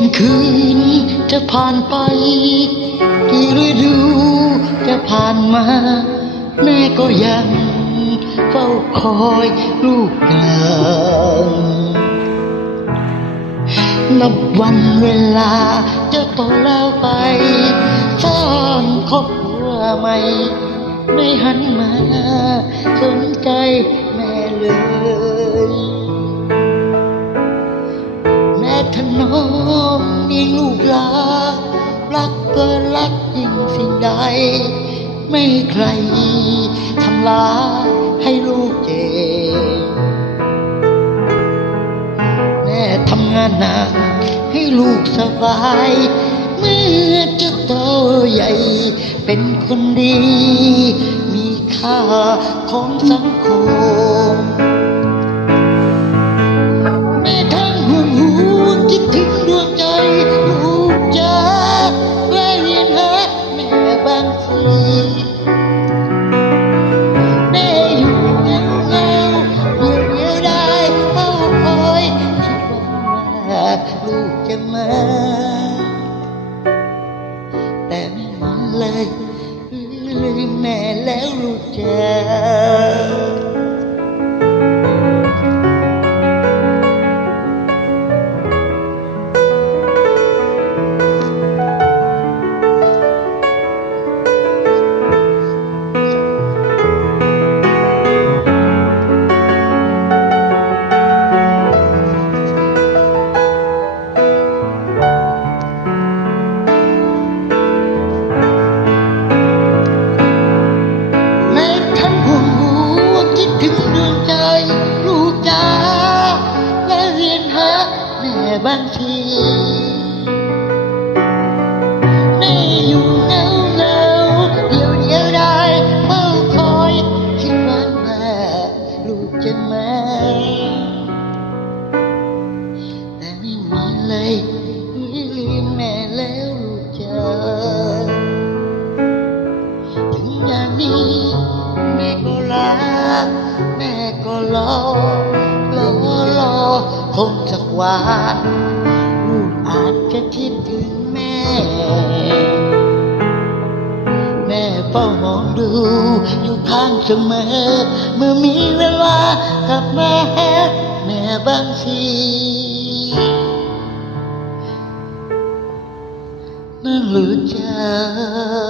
วันคืนจะผ่านไปกี่ฤดูจะผ่านมาแม่ก็ยังเฝ้าคอยลูกกลับนับวันเวลาจะโตแล้วไปสร้างครอบครัวใหม่ไม่หันมาสนใจแม่เลยแม่ถนอมมีลูกหลานรักเกินรักยิ่งสิ่งใดไม่ใครทำร้ายให้ลูกเจ็บแม่ทำงานหนักให้ลูกสบายเมื่อจะโตใหญ่เป็นคนดีมีค่าของสังคมแม่ทั้งห่วงคิดถึงดวงใจลูกจ๋าแม่เรียนหาแม่บางทีแม่อยู่เงาเดียวได้เฝ้าคอยคิดว่าลูกจะมาแต่ไม่มาเลยลืมแม่แล้วลูกจ๋าบางทีแม่อยู่เงาเดียวได้เฝ้าคอยคิดว่าแม่ลูกจะมาแต่ไม่มีเลยลืมแม่แล้วลูกจ๋าถึงอย่างนี้แม่ก็รักแม่ก็รอคงสักวันลูกอาจจะคิดถึงแม่เฝ้ามองดูอยู่ข้างเสมอเมื่อมีเวลากับแม่บางทีนั่นหรือจ๊ะ